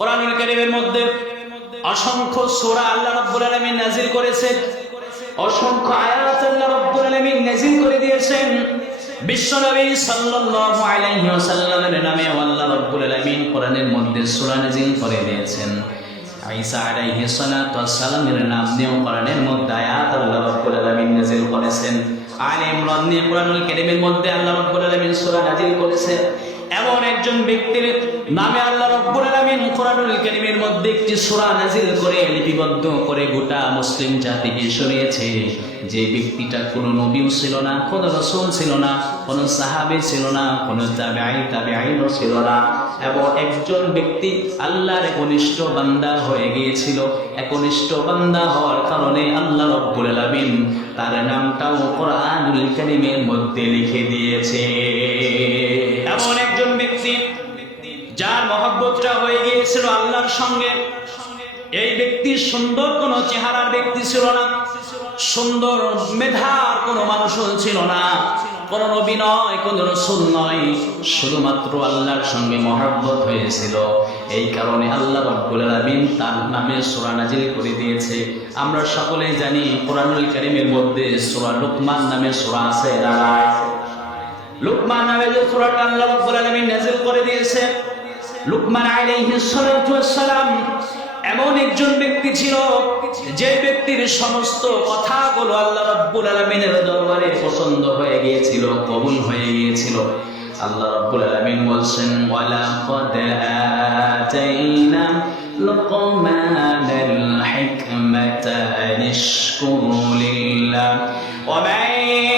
কোরআনুল কারীমের মধ্যে অসংখ্য সূরা আল্লাহ রাব্বুল আলামিন নাযিল করেছেন, অসংখ্য আয়াত আল্লাহ রাব্বুল আলামিন নাযিল করে দিয়েছেন। বিশ্বনবী সাল্লাল্লাহু আলাইহি ওয়াসাল্লামের নামে আল্লাহ রাব্বুল আলামিন কোরআনের মধ্যে সূরা নাযিল করে দিয়েছেন। ঈসা আলাইহিস সালাতু ওয়াস সালামের নাম নিয়েও কোরআনের মধ্যে আয়াত আল্লাহ রাব্বুল আলামিন নাযিল করেছেন। আলে ইমরান নিয়ে কোরআনুল কারীমের মধ্যে আল্লাহ রাব্বুল আলামিন সূরা নাযিল করেছেন। এমন একজন ব্যক্তির নামে আল্লাহ রাব্বুল আলামিন কোরআনুল কারীমের মধ্যে একটি সূরা নাযিল করে লিপিবদ্ধ করে গোটা মুসলিম জাতিকে শুনিয়েছে। যে ব্যক্তিটা কোনো নবীও ছিল না, কোনো রাসূল ছিল না, কোনো সাহাবী ছিল না, কোনো তাবেঈনও ছিল না, এবং একজন ব্যক্তি আল্লাহর একনিষ্ঠ বান্দা হয়ে গিয়েছিল। একনিষ্ঠ বান্দা হওয়ার কারণে আল্লাহ রাব্বুল আলামিন তার নামটাও কোরআনুল কারীমের মধ্যে লিখে দিয়েছে। এমন একজন ব্যক্তি যার মহব্বতটা হয়ে গিয়েছিল আল্লাহর সঙ্গে। এই ব্যক্তি সুন্দর কোন চেহারার ব্যক্তি ছিল না, সুন্দর মেধার কোনো মানুষও ছিল না, কোন নবী নয়, কোন রাসূল নয়, শুধুমাত্র আল্লাহর সঙ্গে মহব্বত হয়েছিল। এই কারণে আল্লাহ রাব্বুল আলামিন তার নামে সূরা নাযিল করে দিয়েছে। আমরা সকলেই জানি কোরআনুল কারীমের মধ্যে সূরা লুকমান নামে সূরা আছে। লুকমান নামে যে সূরাটা আল্লাহ রাব্বুল আলামিন নাযিল করে দিয়েছে, লুকমান আলাইহিস সালাতু ওয়াস সালাম এমন একজন ব্যক্তি ছিল যে ব্যক্তির সমস্ত কথাগুলো আল্লাহ রাব্বুল আলামিনের দরবারে পছন্দ হয়ে গিয়েছিল, কবুল হয়ে গিয়েছিল। আল্লাহ রাব্বুল আলামিন বলছেন, ওয়ালা ক্বাদ আতাইনা লুকমানাল হিকমাতা আনিশকুর লিল্লাহ ওয়া মান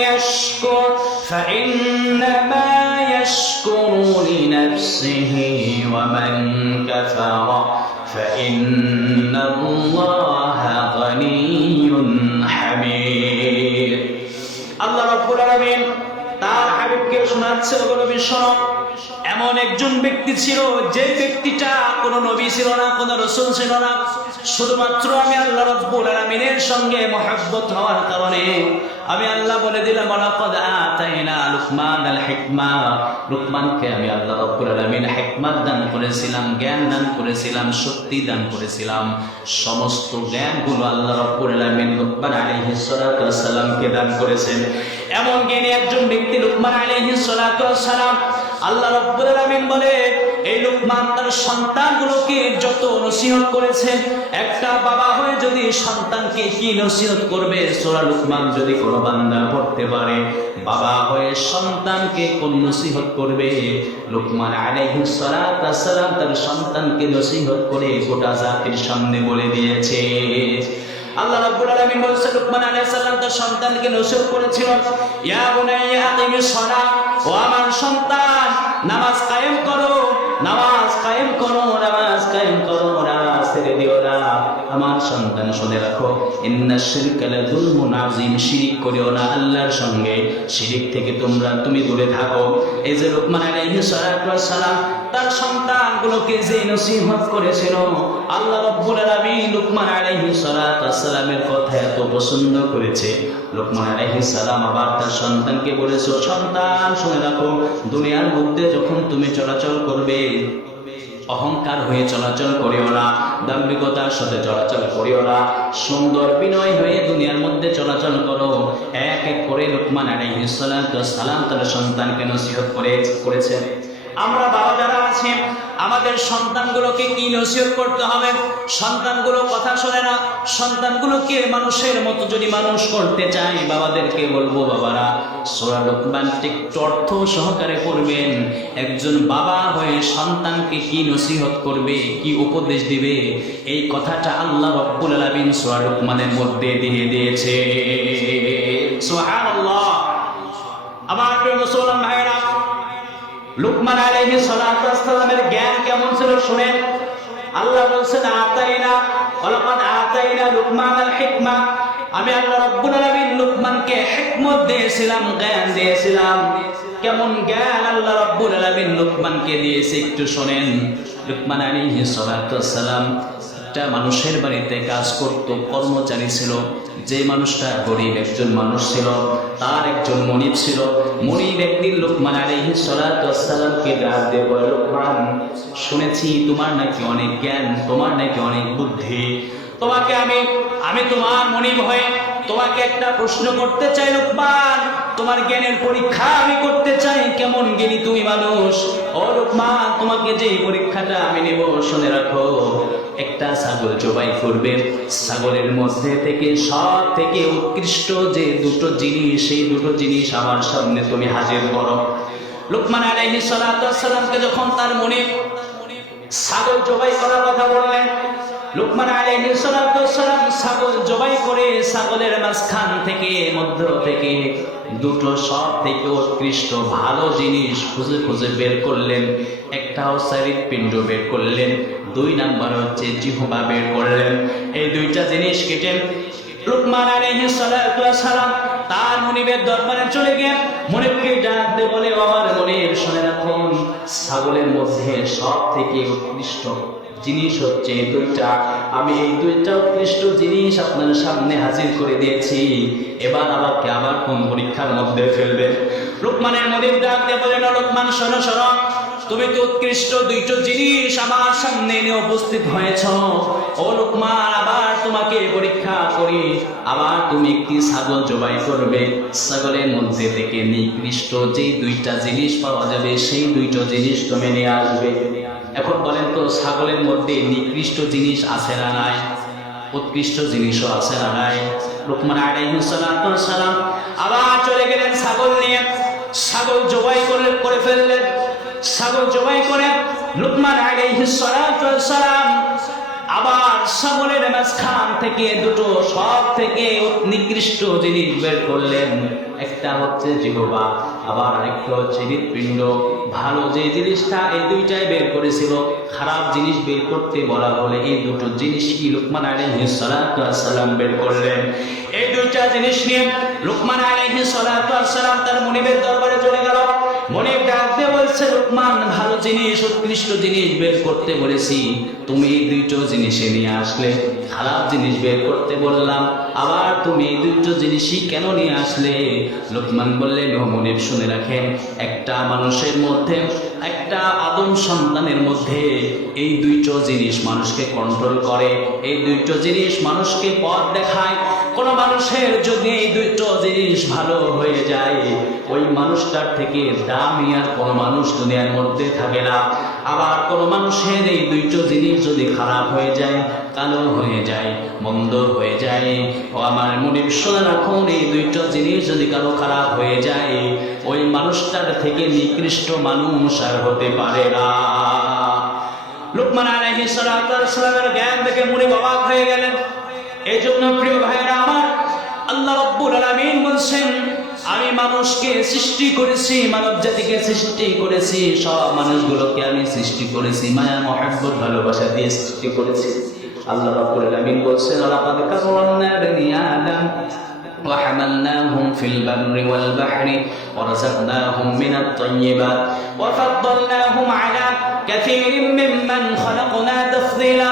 ইয়াশকুর ফাইন্নামা ইয়াশকুরু লিনাফসিহি ওয়া মান কাফারা فإن الله غني حميد। আল্লাহ রাব্বুল আলামিন তার হাবিবকে শোনাচ্ছে, ওগুলো শোনো, এমন একজন ব্যক্তি ছিল যে ব্যক্তিটা কোনো নবী ছিল না, কোনো রাসূল ছিল না, শুধুমাত্র আমি আল্লাহ রাব্বুল আলামিনের সঙ্গে মহব্বত হওয়ার কারণে আমি আল্লাহ বলে দিলাম, ওয়ালাকাদ আতাইনা লুকমানাল হিকমা। লুকমানকে আমি আল্লাহ রাব্বুল আলামিন হিকমত দান করেছিলাম, জ্ঞান দান করেছিলাম, শক্তি দান করেছিলাম। সমস্ত জ্ঞানগুলো আল্লাহ রাব্বুল আলামিন লুকমান আলাইহিস সালাতু ওয়াস সালামকে দান করেছেন। এমন জ্ঞানী একজন ব্যক্তি লুকমান আলাইহিস সালাতু ওয়াস সালাম। আল্লাহ রাব্বুল আলামিন বলে, এই লুকমান তার সন্তানগুলোকে যত নসিহত করেছে, একটা বাবা হয়ে যদি সন্তানকে কি নসিহত করবে, সূরা লুকমান যদি কোনো বান্দা পড়তে পারে, বাবা হয়ে সন্তানকে কোন নসিহত করবে। লুকমান আলাইহিস সালাতু ওয়াস সালাম তার সন্তানকে নসিহত করে গোটা জাতির সামনে বলে দিয়েছে। আল্লাহ রাব্বুল আলামিন বলেছেন, লুকমান আলাইহিস সালাম তার সন্তানকে নসিহত করেছিল, ইয়া বুনাইয়া আকিমিস সালাহ, ও আমার সন্তান নামাজ কায়েম করো, নামাজ কায়েম করো, নামাজ কায়েম করো, নামাজ ছেড়ে দিও না। আমার সন্তান শুনে রাখো, ইন্নাশ শিরকা লাযুলমুন আযীম, শিরক করিও না আল্লাহর সঙ্গে, শিরক থেকে তুমি দূরে থাকো। এই যে লুকমান আলাইহিস সালাতু ওয়াস সালাম তার সন্তানগুলোকে যে নসিহত করেছিল, আল্লাহ রাব্বুল আলামিন লুকমান আলাইহিস সালাতু ওয়াস সালামের কথা এত পছন্দ করেছে। লুকমান আলাইহিস সালাম আবার তার সন্তানকে বলেছে, সন্তান শুনে রাখো, দুনিয়ার মধ্যে যখন তুমি চলাচল করবে, অহংকার হয়ে চলাচল করিও না, দাম্ভিকতার সাথে চলাচল করিও না, সুন্দর বিনয় হয়ে দুনিয়ার মধ্যে চলাচল করো। এক এক করে লুকমান আলাইহিস সালাতু ওয়াস সালাম তার সন্তানকে নসিহত করেছেন। আমরা বাবা যারা আছি, আমাদের সন্তানগুলোকে কি নসিহত করতে হবে? সন্তানগুলো কথা শোনে না, সন্তানগুলোকে মানুষের মতো যদি মানুষ করতে চাই, বাবাদেরকে বলবো, বাবারা সূরা লুকমান ঠিক অর্থ সহকারে পড়বেন। একজন বাবা হয়ে সন্তানকে কি নসিহত করবে, কি উপদেশ দিবে, এই কথাটা আল্লাহ রাব্বুল আলামিন সূরা লুকমানের মধ্যে দিয়ে দিয়েছে। সুবহানাল্লাহ। আমার প্রিয় মুসলমান ভাইরা, লুকমান আলাইহিস সালাতু ওয়াস সালামের জ্ঞান কেমন ছিল শুনেন। আল্লাহ বলেছেন, আতাইনা ওয়ালাকাদ আতাইনা লুকমানাল হিকমা, আমি আল্লাহ রাব্বুল আলামিন লুকমানকে হিকমত দিয়েছিলাম, জ্ঞান দিয়েছিলাম। কেমন জ্ঞান আল্লাহ রাব্বুল আলামিন লুকমানকে দিয়েছে একটু শুনেন। লুকমান আলাইহিস সালাতু ওয়াস সালাম একটা মানুষের বাড়িতে কাজ করত, কর্মচারী ছিল। যে মানুষটা গরিব একজন মানুষ ছিল, তার একজন মনিব ছিল। মনিব একদিন লোকমান আলাইহিস সালাতু ওয়াস সালামকে ডাক দিয়ে বলে, লোকমান, শুনেছি তোমার নাকি অনেক জ্ঞান, তোমার নাকি অনেক বুদ্ধি, তোমাকে আমি তোমার মনিব হয়ে তোমাকে একটা প্রশ্ন করতে চাই লোকমান, তোমার জ্ঞানের পরীক্ষা আমি করতে চাই, কেমন জ্ঞানী তুমি মানুষ। ও লোকমান, তোমাকে যে পরীক্ষাটা আমি নেব, শুনে রাখো। একটা ছাগল জবাই করবে, ছাগলের মধ্যে থেকে সব থেকে উৎকৃষ্ট যে দুটো জিনিস, সেই দুটো জিনিস আমার সামনে তুমি হাজির করো। লোকমান আলাইহিস সালাতু ওয়াস সালামকে যখন তার মনে ছাগল জবাই করার কথা বললেন, লোকমান আলাইহিস সালাতু ওয়াস সালাম ছাগল জবাই করে ছাগলের মাঝখান থেকে মধ্য থেকে দুটো সব থেকে উৎকৃষ্ট ভালো জিনিস খুঁজে খুঁজে বের করলেন। একটা হচ্ছে হৃৎপিণ্ড বের করলেন, 2 নাম্বার হচ্ছে জিহ্বা বের করলেন। এই দুইটা জিনিস কেটে লোকমান আলাইহিস সালাতু ওয়াস সালাম তার মনিবের দরবারে চলে গেলেন। মনিবকে ডাক দিয়ে বলে, আমার মনিব, শুনে রাখুন, ছাগলের মধ্যে সব থেকে উৎকৃষ্ট জিনিস হচ্ছে এই দুইটা। আমি এই দুইটা উৎকৃষ্ট জিনিস আপনার সামনে হাজির করে দিয়েছি, এবার আমাকে আবার কোন পরীক্ষার মধ্যে ফেলবে? লোকমানের মনিব ডাক দিয়ে বলেন, লোকমান, শোনো শোনো, তুমি তো উৎকৃষ্ট দুইটা জিনিস আমার সামনে এনে উপস্থিত হয়েছ। ও লোকমান, আবার তোমাকে পরীক্ষা করি, আবার তুমি একটি ছাগল জবাই করবে, ছাগলের মধ্যে থেকে নিকৃষ্ট যেই দুইটা জিনিস পাওয়া যাবে সেই দুইটা জিনিস তুমি নিয়ে আসবে। এখন বলেন তো, ছাগলের মধ্যে নিকৃষ্ট জিনিস আছে না নাই? উৎকৃষ্ট জিনিসও আছে না নাই? লোকমান আলাইহিস সালাতু ওয়াস সালাম আবার চলে গেলেন ছাগল নিয়ে, ছাগল জবাই করে ফেললেন। ছাগল জবাই করে লোকমান আলাইহিস সালাতু ওয়াস সালাম আবার ছাগলের মাঝখান থেকে দুটো সব থেকে নিকৃষ্ট জিনিস বের করলেন। একটা হচ্ছে জিহ্বা, আবার আরেকটা হচ্ছে হৃৎপিণ্ড। ভালো যে জিনিসটা এই দুইটাই বের করেছিল, খারাপ জিনিস বের করতে বলা হলে এই দুটো জিনিস কি লোকমান আলাইহিস সালাতু ওয়াস সালাম বের করলেন। এই দুইটা জিনিস নিয়ে লোকমান আলাইহিস সালাতু ওয়াস সালাম তার মনিবের দরবারে চলে গেল। মনিব ডাক দিয়ে বলছে, লোকমান, ভালো জিনিস উৎকৃষ্ট জিনিস বের করতে বলেছি, তুমি এই দুইটো জিনিস নিয়ে আসলে। খারাপ জিনিস বের করতে বললাম, আবার তুমি এই দুইটো জিনিসই কেন নিয়ে আসলে? লোকমান বললেন, ও মনিব, শুনে রাখেন, একটা মানুষের মধ্যে, একটা আদম সন্তানের মধ্যে এই দুইটো জিনিস মানুষকে কন্ট্রোল করে, এই দুইটো জিনিস মানুষকে পথ দেখায়। কোন মানুষের যদি এই দুইটো জিনিস ভালো হয়ে যায়, ওই মানুষটার থেকে দামি আর কোন মানুষ দুনিয়ার মধ্যে থাকে না। আবার কোন মানুষের এই দুইটো জিনিস যদি খারাপ হয়ে যায়, কালো হয়ে যায়, মন্দ হয়ে যায়, ও আমার মনিব, শুনে রাখুন, এই দুইটো জিনিস যদি কারো খারাপ হয়ে যায়, ওই মানুষটার থেকে নিকৃষ্ট মানুষ আর হতে পারে না। লোকমান আলাইহিস সালাতু ওয়াস সালামের জ্ঞান দেখে মনিব অবাক হয়ে গেলেন। এই জন্য প্রিয় ভাইরা আমার, আল্লাহ রাব্বুল আলামিন বলছেন, আমি মানুষকে সৃষ্টি করেছি, মানব জাতিকে সৃষ্টি করেছি, সব মানুষগুলোকে আমি সৃষ্টি করেছি মায়া মহব্বত ভালোবাসা দিয়ে সৃষ্টি করেছি। আল্লাহ রাব্বুল আলামিন বলছেন, লাকাদ কাররামনা বনি আদম ওয়া হামালনাহুম ফিল বাররি ওয়াল বাহরি ওয়া রাযাকনাহুম মিনাত তাইয়্যিবাত ওয়া ফাদ্দালনাহুম আলা কাসীরিম মিম্মান খালাকনা তাফদীলা।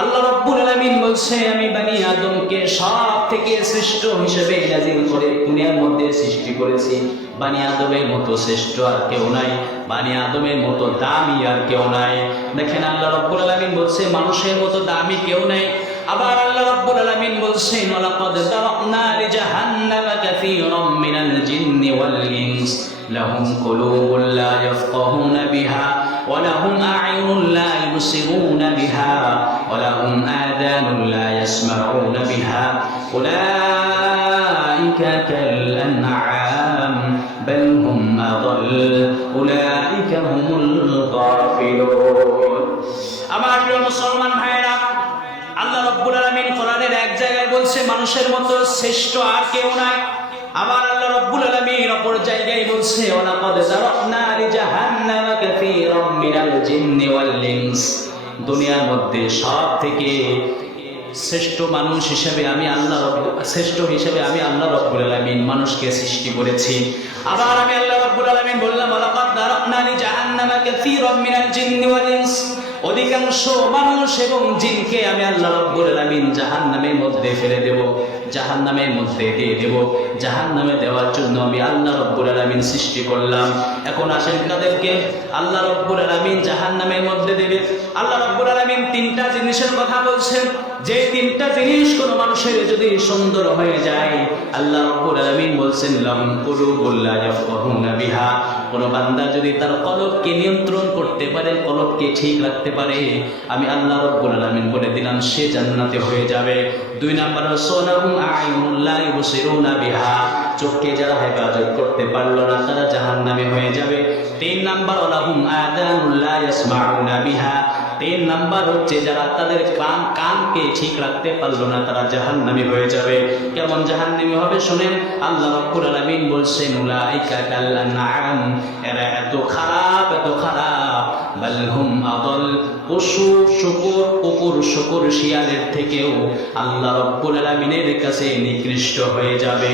আল্লাহ রাব্বুল আলামিন বলছে, আমি বনি আদমকে সব থেকে শ্রেষ্ঠ হিসেবে নাজিল করে দুনিয়ার মধ্যে সৃষ্টি করেছি। বনি আদমের মতো শ্রেষ্ঠ আর কেউ নাই, বনি আদমের মতো দামি আর কেউ নাই। দেখেন, আল্লাহ রাব্বুল আলামিন বলছে মানুষের মতো দামি কেউ নাই। আবার আল্লাহ রাব্বুল আলামিন বলছেন, ওয়ালাকাদ যারানা লিজাহান্নামা কাসীরাম মিনাল জিন্নি ওয়াল ইনস লাহুম কুলুবুন লা ইয়াফকাহুনা বিহা ওয়া লাহুম আ'য়ুনুন লা ইবসিরুনা বিহা ওয়া লাহুম আযানুন লা ইয়াসমাউনা বিহা উলাইকা কাল আন'আম বাল হুম আযাল উলাইকা হুমুল গাফিলুন। আমার প্রিয় মুসলমান ভাইরা, আল্লাহ রাব্বুল আলামিন কোরআনের এক জায়গায় বলছে মানুষের মতো শ্রেষ্ঠ আর কেউ নাই। আবার আল্লাহ রাব্বুল আলামিন অপর জায়গায় বলছে, ওয়ালাকাদ যারানা লিজাহান্নামা কাসীরাম মিনাল জিন্নি ওয়াল ইনস, দুনিয়ার মধ্যে সব থেকে শ্রেষ্ঠ মানুষ হিসেবে আমি আল্লাহ রাব্বুল আলামিন মানুষকে সৃষ্টি করেছি। আবার আমি আল্লাহ রাব্বুল আলামিন বললাম, ওয়ালাকাদ যারানা লিজাহান্নামা কাসীরাম মিনাল জিন্নি ওয়াল ইনস, অধিকাংশ মানুষ এবং জিনকে আমি আল্লাহ রাব্বুল আলামিন জাহান্নামের মধ্যে ফেলে দেব, জাহান্নামের মধ্যে দিয়ে দেব। জাহান্নামে দেওয়ার জন্য আমি আল্লাহ রাব্বুল আলামিন সৃষ্টি করলাম। এখন আসেন কাদেরকে আল্লাহ রাব্বুল আলামিন জাহান্নামের মধ্যে দেবে? আল্লাহ রাব্বুল আলামিন তিনটা জিনিসের কথা বলছেন, যে তিনটা জিনিস কোন মানুষের যদি সুন্দর হয়ে যায়, আল্লাহ রাব্বুল আলামিন বলছেন লাহুম কুলুবুল লা ইয়াফকাহুনা বিহা। কোন বান্দা যদি তার কলবকে নিয়ন্ত্রণ করতে পারে, কলবকে ঠিক রাখতে পারে, আমি আল্লাহ রাব্বুল আলামিন বলে দিলাম সে জান্নাতে হয়ে যাবে। 2 নাম্বার সুনাহুম আইনুল লা ইবসিরুনা বিহা। চোখকে যারা হেফাজত করতে পারলো না তারা জাহান্নামে হয়ে যাবে। 3 নাম্বার লাহুম আযানুল লা ইয়াসমাউনা বিহা। 3 নাম্বার হচ্ছে যারা তাদের কানকে ঠিক রাখতে পারলো না তারা জাহান্নামী হয়ে যাবে। কেমন জাহান্নামী হবে শুনেন, আল্লাহ রাব্বুল আলামিন বলছেন উলাইকা কাল আনআম, এরা এত খারাপ, এত খারাপ, বাল হুম আদল, পশু কুকুর শুকুর শিয়ালের থেকেও আল্লাহ রাব্বুল আলামিনের কাছে নিকৃষ্ট হয়ে যাবে।